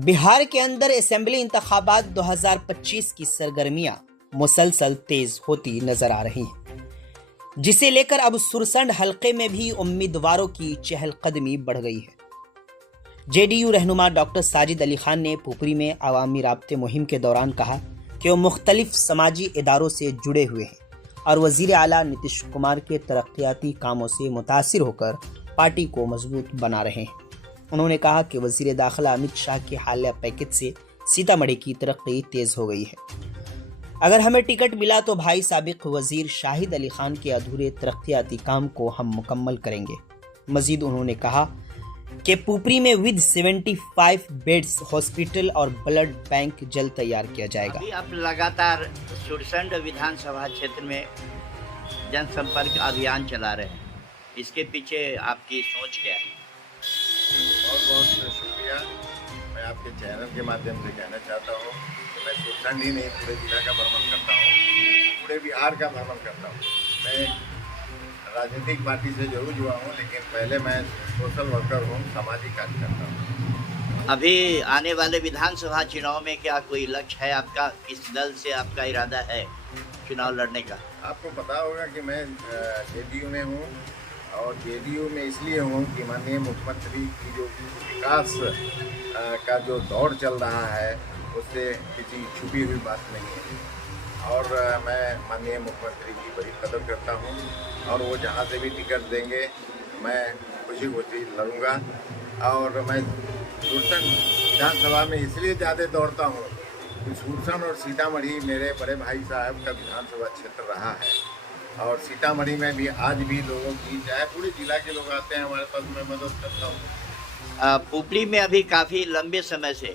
बिहार के अंदर असेंबली इंतखाबात 2025 की सरगर्मियां मुसलसल तेज होती नजर आ रही हैं, जिसे लेकर अब सुरसंड हलके में भी उम्मीदवारों की चहलकदमी बढ़ गई है। जेडीयू रहनुमा डॉक्टर साजिद अली खान ने पुपरी में अवामी राब्ते मुहिम के दौरान कहा कि वो मुख्तलिफ समाजी इदारों से जुड़े हुए हैं और वजीर आला नीतीश कुमार के तरक्याती कामों से मुतासिर होकर पार्टी को मजबूत बना रहे हैं। उन्होंने कहा कि वजीर दाखिला अमित शाह के हालिया पैकेज से सीतामढ़ी की तरक्की तेज हो गई है। अगर हमें टिकट मिला तो भाई साबिक वजीर शाहिद अली खान के अधूरे तरक्याती काम को हम मुकम्मल करेंगे। मजीद उन्होंने कहा कि पुपरी में विद 75 बेड्स हॉस्पिटल और ब्लड बैंक जल्द तैयार किया जाएगा। अभी आप लगातार सुरसंड विधानसभा क्षेत्र में जनसंपर्क अभियान चला रहे हैं, इसके पीछे आपकी सोच क्या है? बहुत बहुत शुक्रिया। मैं आपके चैनल के माध्यम से कहना चाहता हूँ कि मैं सुरसंड ही नहीं पूरे जिला का भ्रमण करता हूँ, पूरे बिहार का भ्रमण करता हूँ। मैं राजनीतिक पार्टी से जरूर जुड़ा हूँ, लेकिन पहले मैं सोशल वर्कर हूँ, सामाजिक कार्यकर्ता हूँ। अभी आने वाले विधानसभा चुनाव में क्या कोई लक्ष्य है आपका? किस दल से आपका इरादा है चुनाव लड़ने का? आपको पता होगा कि मैं जेडीयू में हूँ और जेडीयू में इसलिए हूँ कि माननीय मुख्यमंत्री की जो विकास का जो दौर चल रहा है उससे किसी छुपी हुई बात नहीं है और मैं माननीय मुख्यमंत्री की बड़ी कदर करता हूँ और वो जहाँ से भी टिकट देंगे मैं खुशी खुशी लड़ूंगा। और मैं सुरसंड विधानसभा में इसलिए ज़्यादा दौड़ता हूँ कि सुरसंड और सीतामढ़ी मेरे बड़े भाई साहब का विधानसभा क्षेत्र रहा है और सीतामढ़ी में भी आज भी लोगों की, चाहे पूरे जिला के लोग आते हैं हमारे पास, मैं मदद करता हूँ। पुपरी में अभी काफ़ी लंबे समय से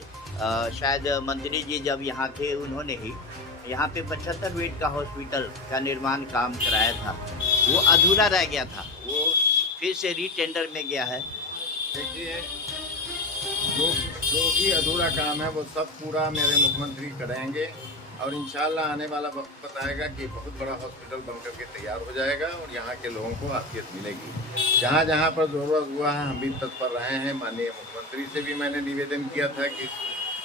शायद मंत्री जी जब यहाँ थे उन्होंने ही यहाँ पे 75 बेड का हॉस्पिटल का निर्माण काम कराया था, वो अधूरा रह गया था, वो फिर से रीटेंडर में गया है। देखिए, जो भी अधूरा काम है वो सब पूरा मेरे मुख्यमंत्री करेंगे और इंशाल्लाह आने वाला वक्त बताएगा कि बहुत बड़ा हॉस्पिटल बनकर के तैयार हो जाएगा और यहाँ के लोगों को आफियत मिलेगी। जहाँ जहाँ पर ज़रूरत हुआ है हम भी तत्पर रहे हैं। माननीय मुख्यमंत्री से भी मैंने निवेदन किया था कि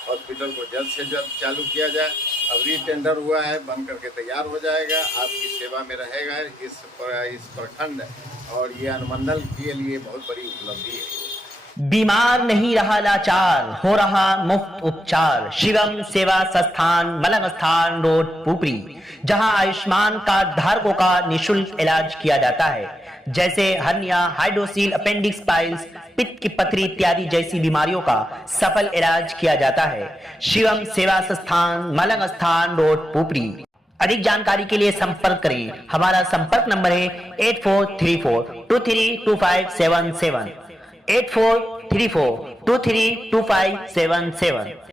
हॉस्पिटल को जल्द से जल्द चालू किया जाए। अब रीटेंडर हुआ है, बन करके तैयार हो जाएगा, आपकी सेवा में रहेगा। इस प्रखंड और ये अनुमंडल के लिए बहुत बड़ी उपलब्धि है। बीमार नहीं रहा लाचार, हो रहा मुफ्त उपचार। शिवम सेवा संस्थान, मलंग स्थान रोड, पुपरी, जहां आयुष्मान कार्ड धारकों का निशुल्क इलाज किया जाता है, जैसे हर्निया, हाइड्रोसील, अपेंडिक्स, पाइल्स, पित्त की पथरी इत्यादि जैसी बीमारियों का सफल इलाज किया जाता है। शिवम सेवा संस्थान, मलंग स्थान रोड, पुपरी। अधिक जानकारी के लिए संपर्क करें। हमारा संपर्क नंबर है 8434232577 8434232577।